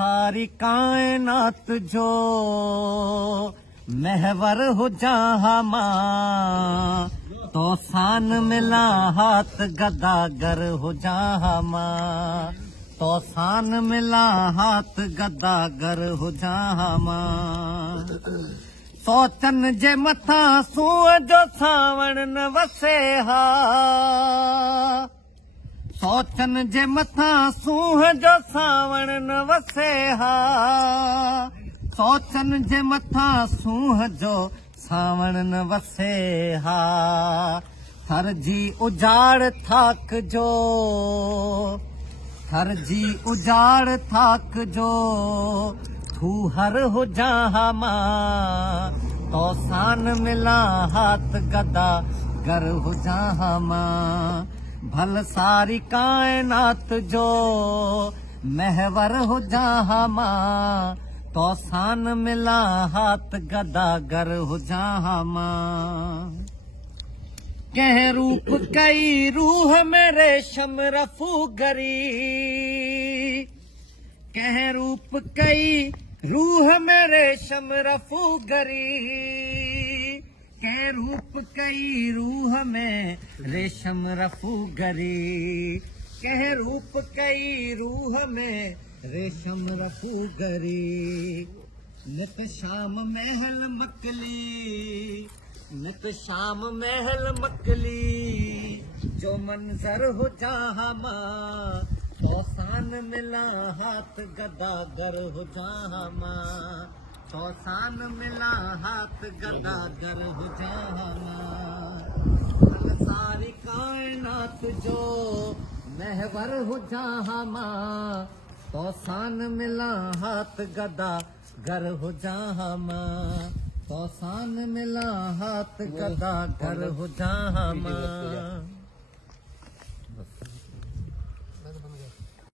सारी कायनात जो महवर हो जहाँ मां तो सान मिला हाथ गदागर हो जहाँ मां तो सान मिला हाथ गदागर हो जहाँ मां सोचन जे मथा सूअ जो सावण न वसे हा सोचन जे मथा सूंह जो सावण न वसे हा सोचन जे मथा सूंह जो सावण न वसे हा थर जी उजाड़ थाक जो थर जी उजाड़ थाक जो तू हर हो जहाँ मां तो सान मिला हाथ गदा गर हो जहाँ मां भल सारी कायनात जो महवर हो जहाँ मां तो सान मिला हाथ गदागर हो जहाँ मां कह रूप कई रूह में रेशम रफूगरी कह रूप कई रूह में रेशम रफूगरी कह रूप कई रूह में रेशम रफूगरी कह रूप कई रूह में रेशम रफूगरी नित शाम महल मकली नित शाम महल मकली जो मंजर हो जहाँ मां तो सान मिला हाथ गदागर हो जहाँ मां तो सान मिला हाथ गदागर हो जहाँ मां सारी कायनात जो महवर हो जहाँ मां तो सान मिला हाथ गदागर हो जहाँ मां तो सान मिला हाथ गदागर हो जहाँ मां।